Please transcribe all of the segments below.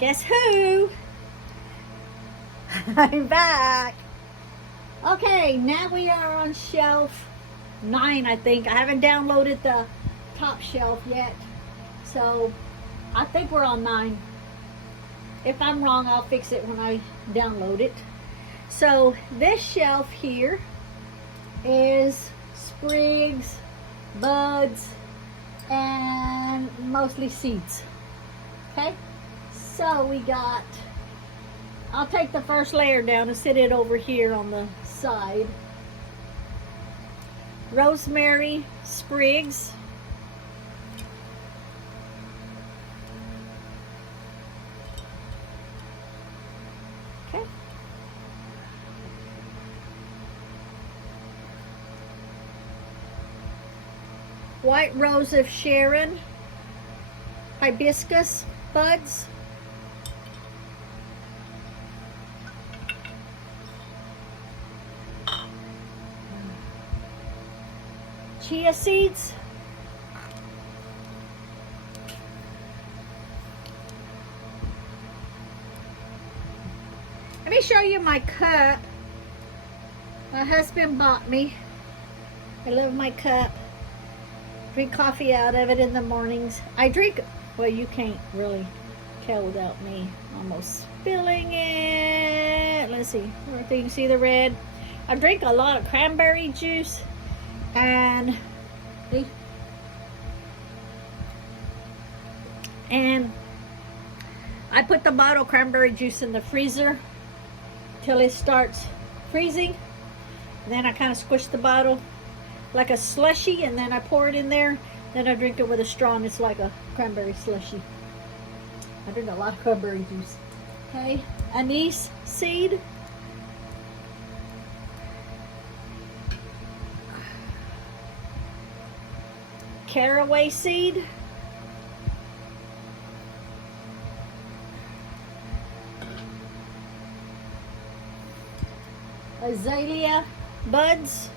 Guess who? I'm back. Okay, now we are on shelf 9, I think. I haven't downloaded the top shelf yet, so I think we're on 9. If I'm wrong, I'll fix it when I download it. So this shelf here is sprigs, buds, and mostly seeds. Okay, so we got, I'll take the first layer down and sit it over here on the side. Rosemary sprigs. Okay. White rose of Sharon, hibiscus buds. Chia seeds. Let me show you my cup. My husband bought me. I love my cup. Drink coffee out of it in the mornings. I drink, well, you can't really tell without me almost spilling it. Let's see, right there you can see the red. I drink a lot of cranberry juice, and I put the bottle cranberry juice in the freezer till it starts freezing. Then I kind of squish the bottle like a slushy, and then I pour it in there. Then I drink it with a straw, and it's like a cranberry slushy. I drink a lot of cranberry juice. Okay, anise seed. Caraway seed. Azalea buds.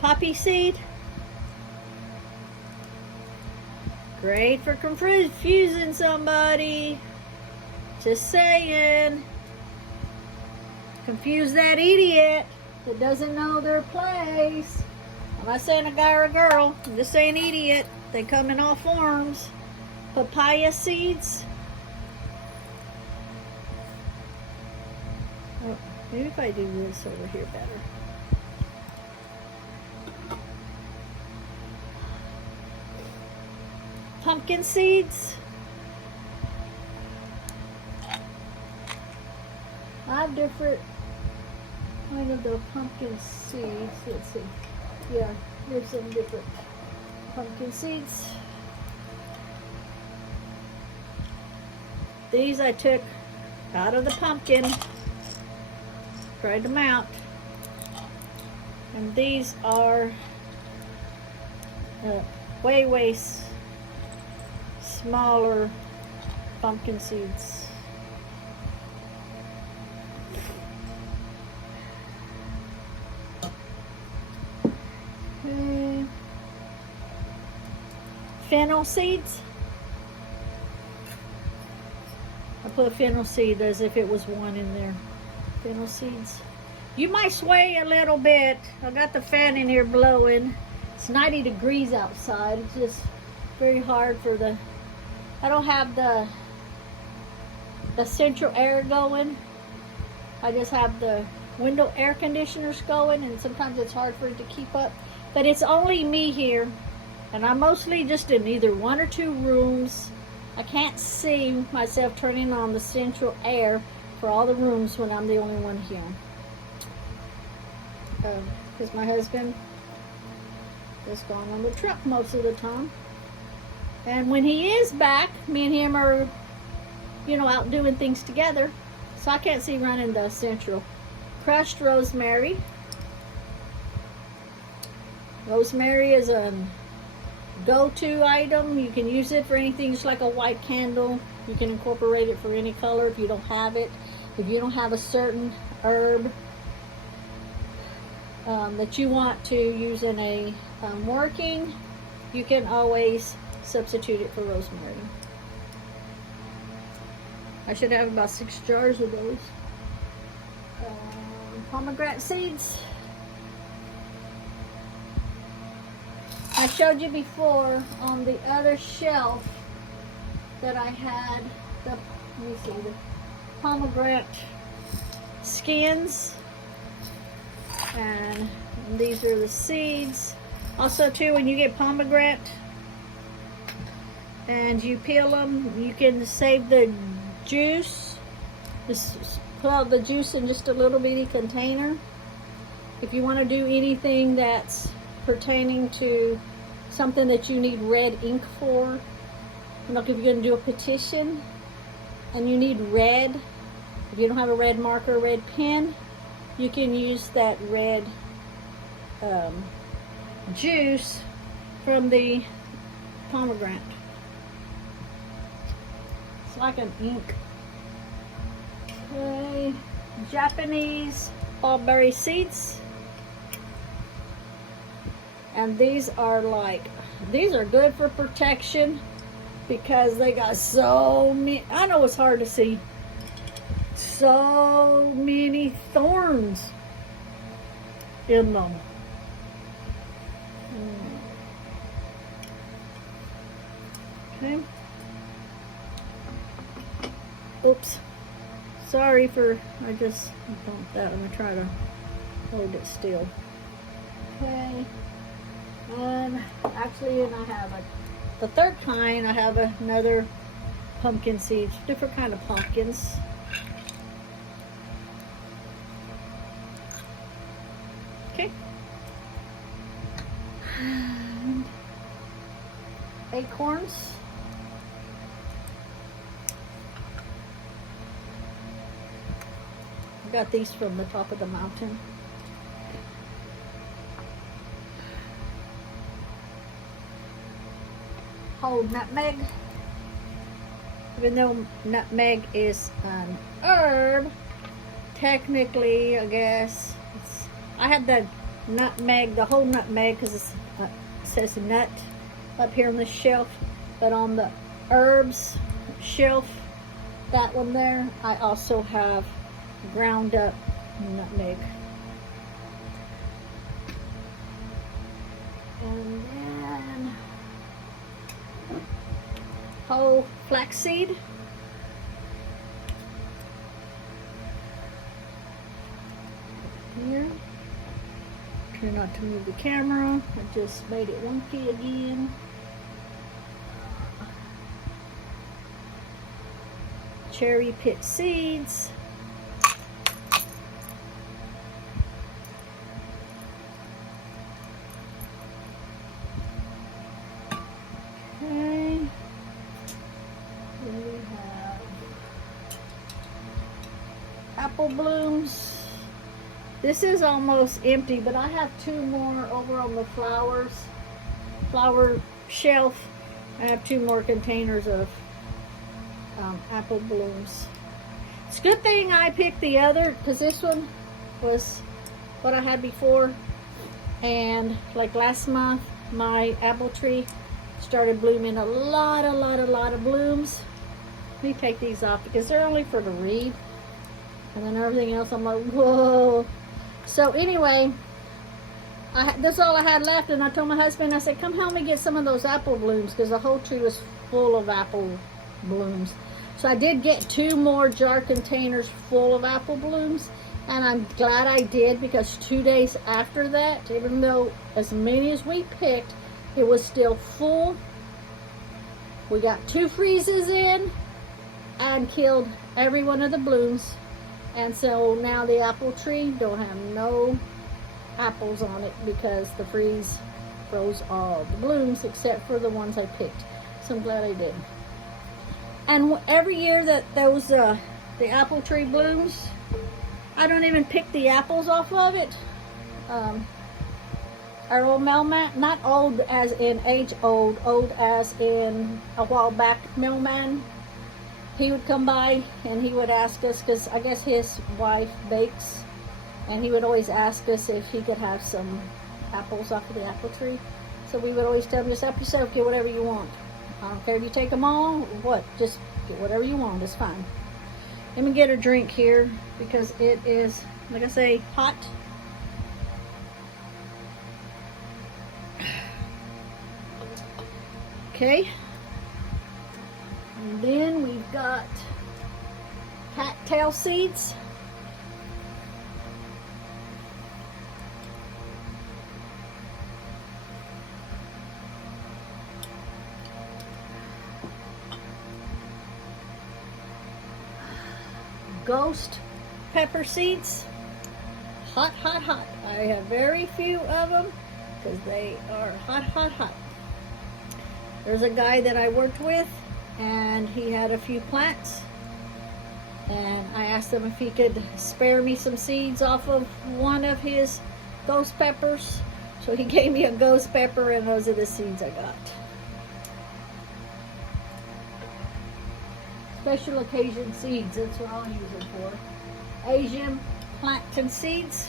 Poppy seed. Great for confusing somebody. Just saying. Confuse that idiot that doesn't know their place. I'm not saying a guy or a girl. I'm just saying idiot. They come in all forms. Papaya seeds. Oh, maybe if I do this over here better. Pumpkin seeds. 5 different kind of the pumpkin seeds. Let's see. Yeah, here's some different pumpkin seeds. These I took out of the pumpkin, tried them out, and these are way smaller pumpkin seeds. Fennel seeds. I put fennel seed as if it was one in there. Fennel seeds. You might sway a little bit. I got the fan in here blowing. It's 90 degrees outside. It's just very hard for the, I don't have the central air going. I just have the window air conditioners going, and sometimes it's hard for it to keep up. But it's only me here, and I'm mostly just in either 1 or 2 rooms. I can't see myself turning on the central air for all the rooms when I'm the only one here. Because my husband is gone on the truck most of the time. And when he is back, me and him are, you know, out doing things together. So I can't see running the central. Crushed rosemary. Rosemary is a go-to item. You can use it for anything, just like a white candle. You can incorporate it for any color if you don't have it. If you don't have a certain herb. that you want to use in a working, you can always substitute it for rosemary. I should have about 6 jars of those. Pomegranate seeds. I showed you before on the other shelf that I had the, let me see, the pomegranate skins, and these are the seeds. Also too, when you get pomegranate and you peel them, you can save the juice. Just put out the juice in just a little bitty container. If you want to do anything that's pertaining to something that you need red ink for, like if you're going to do a petition and you need red, if you don't have a red marker, red pen, you can use that red juice from the pomegranate. It's like an ink. Okay, Japanese barberry seeds. And these are good for protection because they got so many, I know it's hard to see, so many thorns in them. Okay. Oops. Sorry for, I just bumped that. I'm going to try to hold it still. Okay. Actually, and I have the third kind, I have another pumpkin seeds, different kind of pumpkins. Okay. And acorns. I got these from the top of the mountain. Whole nutmeg. Even though nutmeg is an herb, technically, I guess, I had the nutmeg, the whole nutmeg, because it says nut up here on the shelf, but on the herbs shelf, that one there, I also have ground up nutmeg. And then whole flaxseed. Here. Try not to move the camera. I just made it wonky again. Cherry pit seeds. Okay. We have apple blooms. This is almost empty, but I have 2 more over on the flower shelf. I have 2 more containers of apple blooms. It's a good thing I picked the other, because this one was what I had before, and like last month my apple tree started blooming a lot of blooms. Let me take these off because they're only for the reed, and then everything else I'm like, whoa. So anyway, that's all I had left, and I told my husband, I said, come help me get some of those apple blooms, because the whole tree was full of apple blooms. So I did get 2 more jar containers full of apple blooms, and I'm glad I did, because 2 days after that, even though as many as we picked, it was still full. We got 2 freezes in and killed every one of the blooms. And so now the apple tree don't have no apples on it because the freeze froze all the blooms except for the ones I picked. So I'm glad I did. And every year that those the apple tree blooms, I don't even pick the apples off of it. Our old mailman, not old as in age old, old as in a while back mailman, he would come by and he would ask us, because I guess his wife bakes And he would always ask us if he could have some apples off of the apple tree. So we would always tell him, just help yourself, get whatever you want. I don't care if you take them all or what, just get whatever you want, it's fine. Let me get a drink here because it is, like I say, hot. Okay. And then we've got cattail seeds. Ghost pepper seeds. Hot, hot, hot. I have very few of them because they are hot, hot, hot. There's a guy that I worked with and he had a few plants, and I asked him if he could spare me some seeds off of one of his ghost peppers. So he gave me a ghost pepper, and those are the seeds I got. Special occasion seeds, that's what I'll use them for. Asian plantain seeds.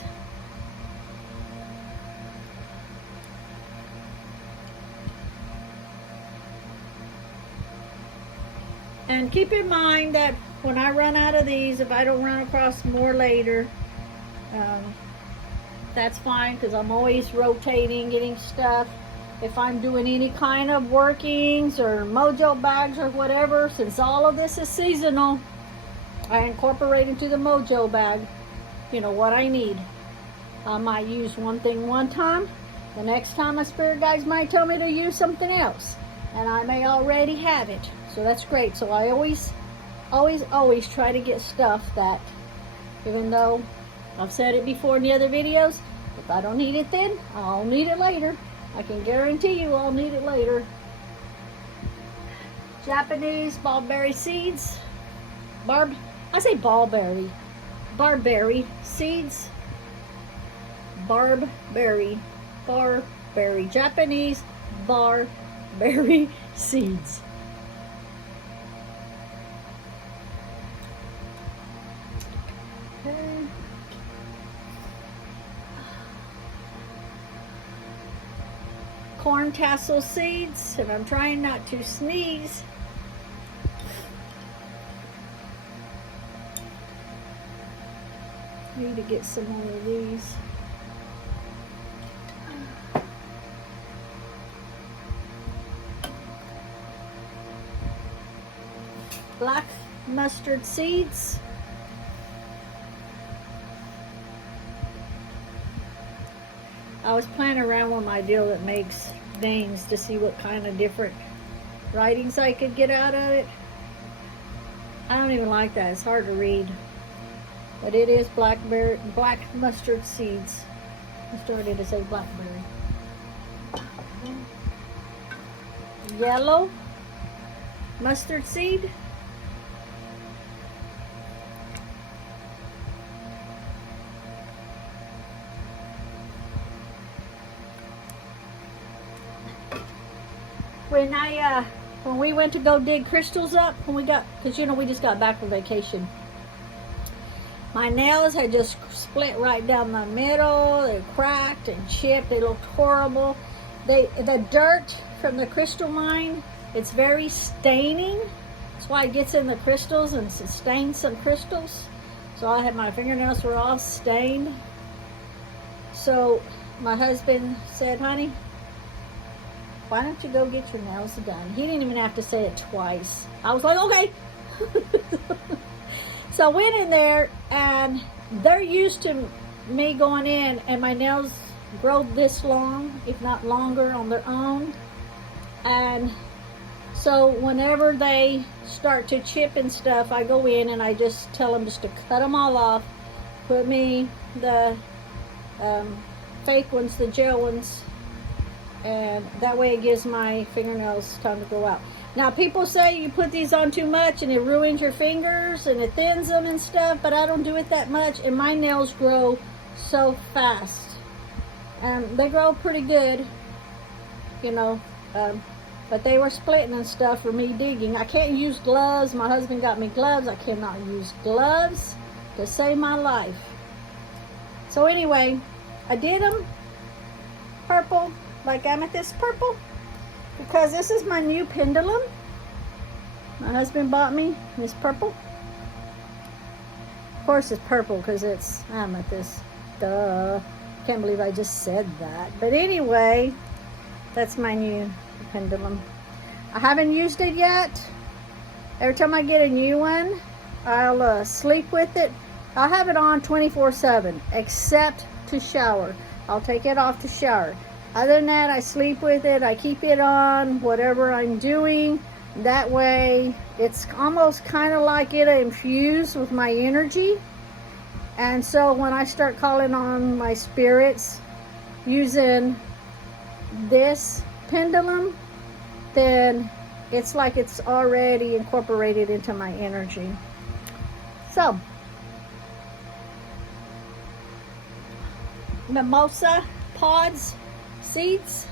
And keep in mind that when I run out of these, if I don't run across more later, that's fine, because I'm always rotating, getting stuff. If I'm doing any kind of workings or mojo bags or whatever, since all of this is seasonal, I incorporate into the mojo bag, you know, what I need. I might use one thing one time. The next time my spirit guides might tell me to use something else, and I may already have it. So that's great. So I always try to get stuff that, even though I've said it before in the other videos, if I don't need it then, I'll need it later. I can guarantee you I'll need it later. Japanese barberry seeds. I say barberry. Barberry seeds. Barberry. Japanese barberry seeds. Okay. Corn tassel seeds, and I'm trying not to sneeze. Need to get some more of these. Black mustard seeds. I was playing around with my deal that makes names to see what kind of different writings I could get out of it. I don't even like that. It's hard to read. But it is black mustard seeds. I started to say blackberry. Yellow mustard seed. When we went to go dig crystals up, because you know we just got back from vacation, my nails had just split right down the middle. They cracked and chipped. They looked horrible. The dirt from the crystal mine, it's very staining. That's why it gets in the crystals and stains some crystals. So I had my fingernails were all stained. So my husband said, honey, why don't you go get your nails done? He didn't even have to say it twice. I was like, okay. So I went in there, and they're used to me going in and my nails grow this long, if not longer, on their own. And so whenever they start to chip and stuff, I go in and I just tell them just to cut them all off, put me the fake ones, the gel ones, and that way it gives my fingernails time to grow out. Now people say you put these on too much and it ruins your fingers and it thins them and stuff, but I don't do it that much, and my nails grow so fast. They grow pretty good, you know, but they were splitting and stuff for me digging. I can't use gloves. My husband got me gloves. I cannot use gloves to save my life. So anyway, I did them purple, like amethyst purple, because this is my new pendulum. My husband bought me this purple. Of course it's purple because it's amethyst. Duh. Can't believe I just said that. But anyway, that's my new pendulum. I haven't used it yet. Every time I get a new one, I'll sleep with it. I'll have it on 24/7, except to shower. I'll take it off to shower. Other than that, I sleep with it. I keep it on whatever I'm doing. That way, it's almost kind of like it infused with my energy. And so when I start calling on my spirits using this pendulum, then it's like it's already incorporated into my energy. So, mimosa pods, seeds.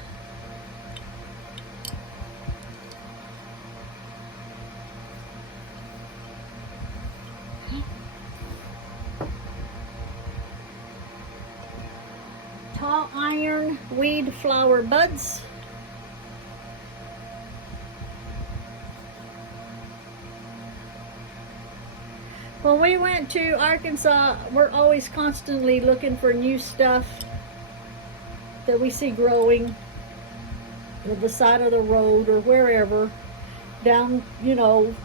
Tall iron weed flower buds. When we went to Arkansas, we're always constantly looking for new stuff that we see growing at the side of the road or wherever. Down,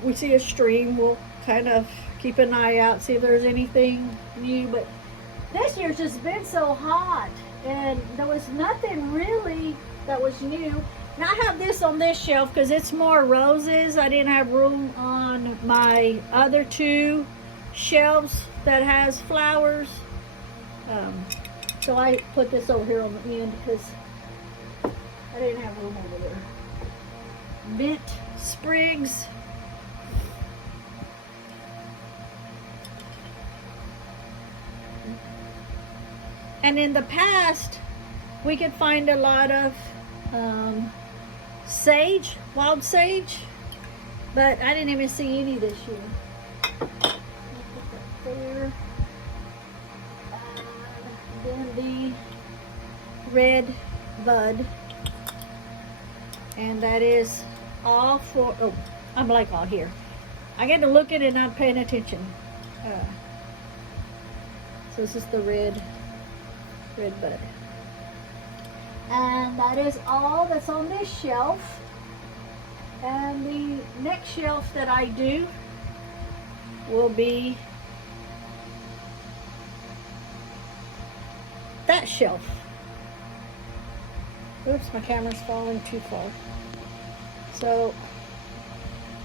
we see a stream, we'll kind of keep an eye out, see if there's anything new. But this year's just been so hot, and there was nothing really that was new. Now I have this on this shelf because it's more roses. I didn't have room on my other two shelves that has flowers. So I put this over here on the end because I didn't have room over there. Mint sprigs. And in the past, we could find a lot of sage, wild sage, but I didn't even see any this year. There. Then the red bud, and that is all for, oh, I'm like all here. I got to look at it and not paying attention. So this is the red bud. And that is all that's on this shelf. And the next shelf that I do will be that shelf. Oops, my camera's falling too far. So,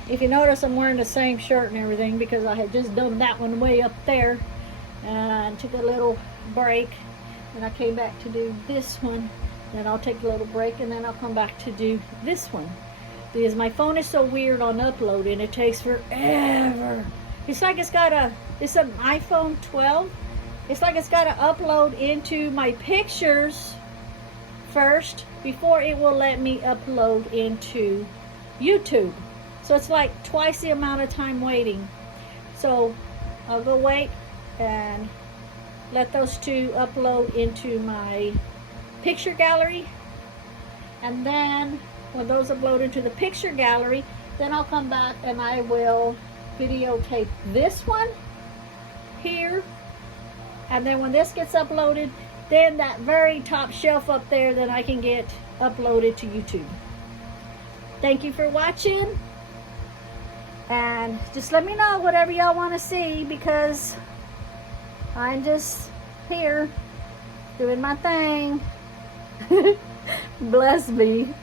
if you notice, I'm wearing the same shirt and everything because I had just done that one way up there and took a little break, and I came back to do this one. Then I'll take a little break, and then I'll come back to do this one because my phone is so weird on uploading. It takes forever. It's like it's an iPhone 12. It's like it's got to upload into my pictures first before it will let me upload into YouTube. So it's like twice the amount of time waiting. So I'll go wait and let those two upload into my picture gallery. And then when those upload into the picture gallery, then I'll come back and I will videotape this one here. And then when this gets uploaded, then that very top shelf up there, then I can get uploaded to YouTube. Thank you for watching. And just let me know whatever y'all want to see, because I'm just here doing my thing. Bless me.